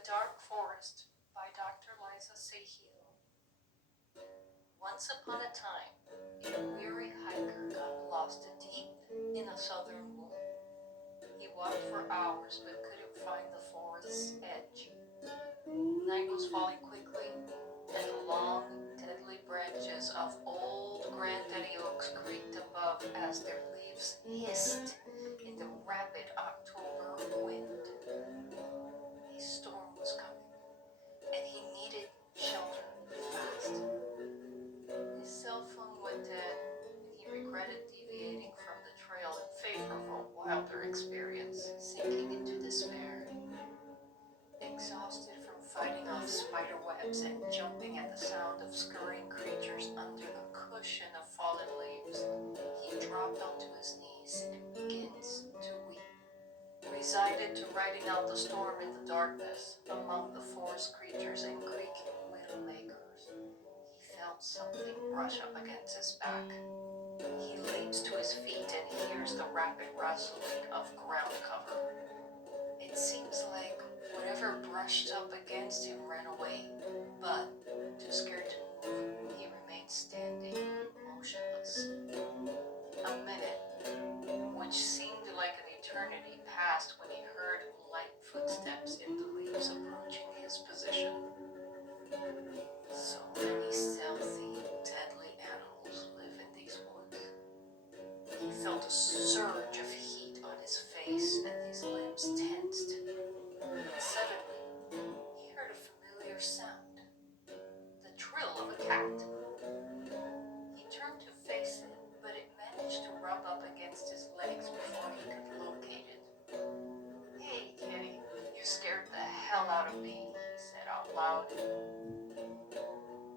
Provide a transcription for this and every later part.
The Dark Forest by Dr. Liza Seigido. Once upon a time, a weary hiker got lost deep in a southern wood. He walked for hours but couldn't find the forest's edge. Night was falling quickly, and the long, deadly branches of old granddaddy oaks creaked above as their leaves hissed in the rapid October wind. A storm was coming, and he needed shelter fast. His cell phone went dead, and he regretted deviating from the trail in favor of a wilder experience, sinking into despair. Exhausted from fighting off spider webs and jumping at the sound of scurrying creatures under the cushion of fallen leaves, he dropped onto his knees and begins to weep. Resigned to riding out the storm in the darkness among the forest creatures and creaking widowmakers, he felt something brush up against his back. He leaps to his feet and hears the rapid rustling of ground cover. It seems like whatever brushed up against him ran away, but, too scared to move, he remained standing, motionless. A minute, which seemed like an eternity, passed when he heard light footsteps in the leaves approaching his position. So many stealthy, deadly animals live in these woods. He felt a surge of heat on his face and his limbs tensed. Suddenly, he heard a familiar sound, the trill of a cat. He turned to face it, but it managed to rub up against his legs before he could locate it. "Hey, kitty, you scared the hell out of me," he said out loud.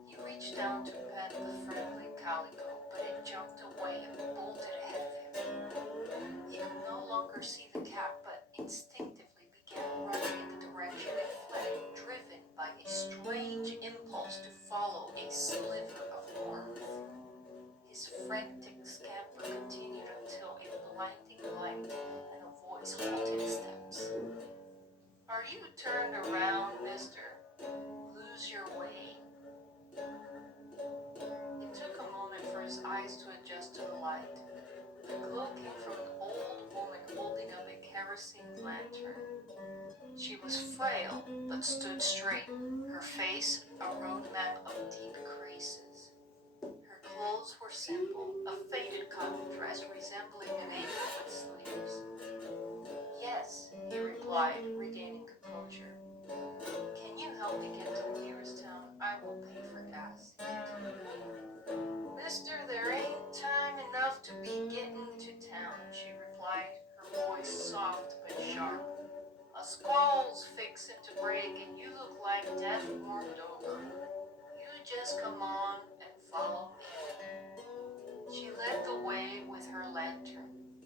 He reached down to pet the friendly calico, but it jumped away and bolted ahead of him. He could no longer see the cat, but instinctively began running in the direction it fled, driven by a strange impulse to follow a sliver of warmth. His frantic scamper continued until a blinding light and a voice halted his steps. "Are you turned around, mister? Lose your way?" It took a moment for his eyes to adjust to the light. The glow came from an old woman holding up a kerosene lantern. She was frail, but stood straight, her face a roadmap of deep creases. Her clothes were simple, a faded cotton dress resembling an apron with sleeves. "Yes," he replied, regaining composure. "Can you help me get to the nearest town? I will pay for gas." "Mister, there ain't time enough to be getting to town," she replied, her voice soft but sharp. "A squall's fixin' to break, and you look like death warmed over. You just come on and follow me." She led the way with her lantern.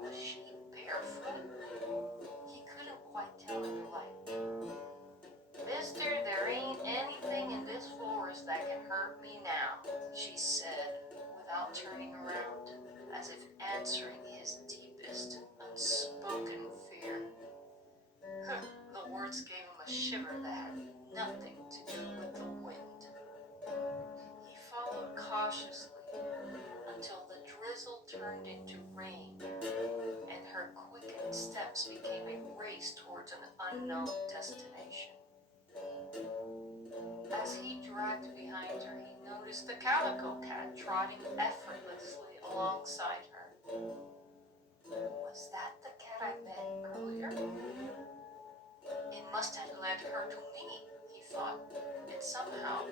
Was she barefoot? He couldn't quite tell in the light. "Mister, there ain't anything in this forest that can hurt me now," she said, without turning around, as if answering his deepest, unspoken fear. The words gave him a shiver that had nothing to do with the wind. He followed cautiously until the drizzle turned into rain, and her quickened steps became a race towards an unknown destination. As he dragged behind her, he noticed the calico cat trotting effortlessly alongside her. Was that the cat I met earlier? It must have led her to me, he thought, and somehow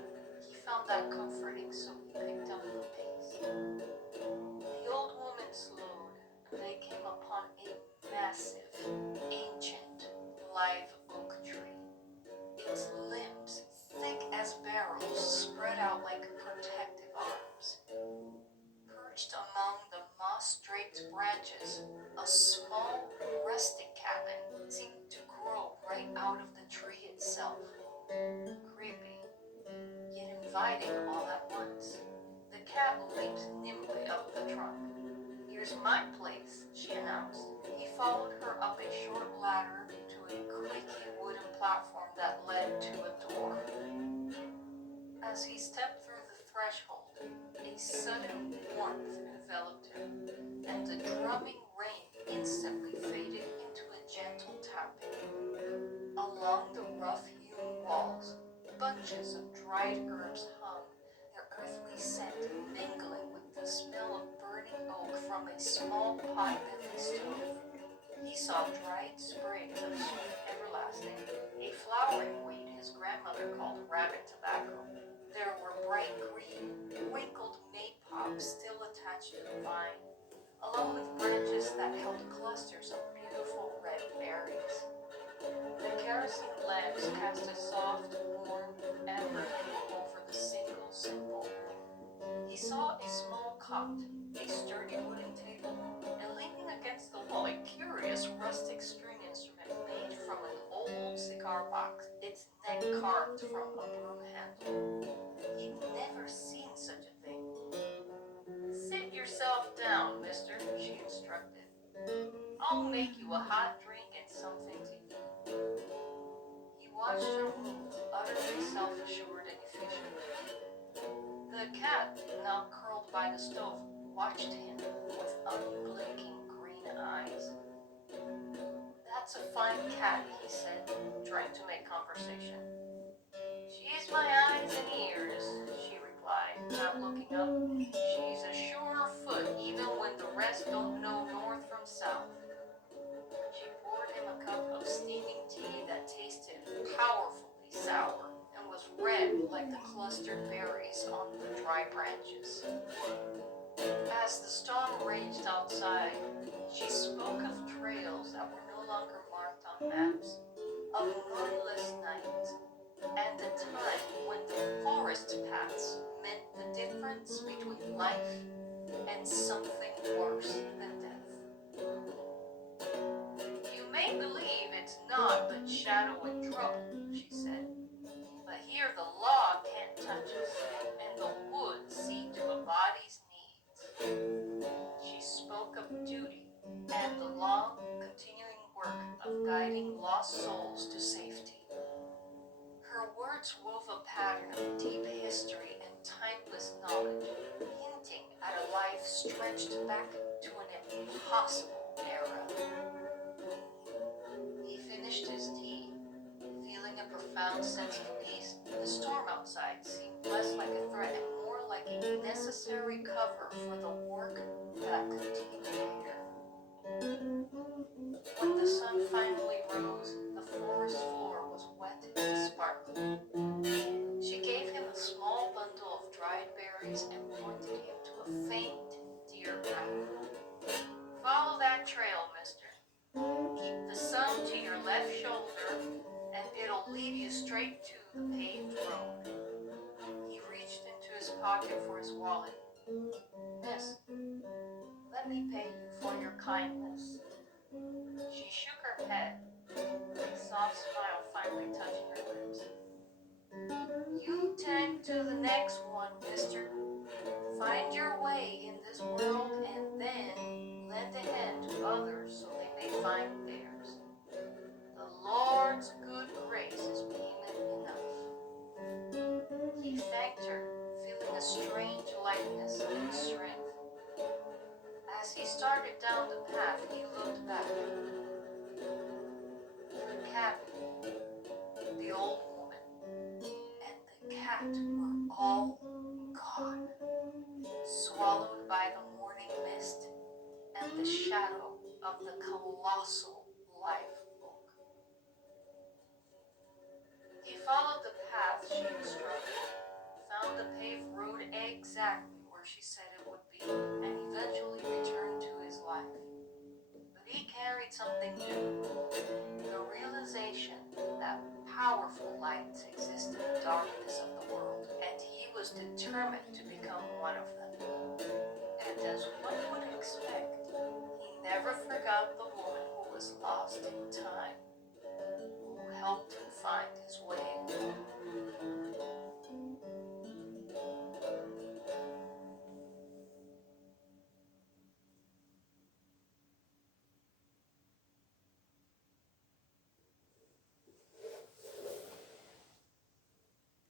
he found that comforting, so he picked up the pace. The old woman slowed, and they came upon a massive, ancient, live oak tree. Its limbs, thick as barrels, spread out like protective arms. Perched among the moss-draped branches, a small, rustic cabin seemed to grow right out of the tree itself. Creepy, yet inviting all at once. The cat leaped nimbly up the trunk. "Here's my place," she announced. He followed her up a short ladder to a creaky wooden platform As he stepped through the threshold, a sudden warmth enveloped him, and the drumming rain instantly faded into a gentle tapping. Along the rough-hewn walls, bunches of dried herbs hung, their earthly scent mingling with the smell of burning oak from a small pot-bellied stove. He saw dried sprigs of sweet everlasting, a flowering weed his grandmother called rabbit tobacco. There were bright green, wrinkled maypops still attached to the vine, along with branches that held clusters of beautiful red berries. The kerosene lamps cast a soft, warm amber hue over the single simple room. He saw a small cot, a sturdy wooden table, and leaning against the wall, a curious rustic string instrument made from an old cigar box, its neck carved from a broom handle. He'd never seen such a thing. "Sit yourself down, mister," she instructed. "I'll make you a hot drink and something to eat." He watched her move, utterly self-assured and efficient. The cat, now curled by the stove, watched him with unblinking green eyes. "That's a fine cat," he said, trying to make conversation. "She's my eyes and ears," she replied, not looking up. "She's a sure foot even when the rest don't know north from south." She poured him a cup of steaming tea that tasted powerfully sour and was red like the clustered berries on the dry branches. As the storm raged outside, she spoke of trails that were no longer marked on maps, of moonless nights, and the time when the forest paths meant the difference between life and something worse than death. "You may believe it's naught but shadow and trouble," she said, "but here the law can't touch us, and the woods see to a body's needs." She spoke of duty and the long, continuing work of guiding lost souls to safety. Her words wove a pattern of deep history and timeless knowledge, hinting at a life stretched back to an impossible era. He finished his tea, feeling a profound sense of peace. The storm outside seemed less like a threat and more like a necessary cover for the work that continued here. When the sun finally rose, the forest floor was wet and sparkling. She gave him a small bundle of dried berries and pointed him to a faint deer path. "Follow that trail, mister. Keep the sun to your left shoulder, and it'll lead you straight to the paved road." He reached into his pocket for his wallet. "Miss, let me pay you for your kindness." She shook her head, a soft smile finally touching her lips. "You tend to the next one, mister. Find your way in this world and then lend a hand to others so they may find theirs. The Lord's good grace is payment enough." He thanked her, feeling a strange lightness and strength. As he started down the path, he looked back. The cabin, the old woman, and the cat were all gone, swallowed by the morning mist and the shadow of the colossal live oak. He followed the path she instructed, found the paved road exactly where she said it would be, and eventually returned to his life. But he carried something new,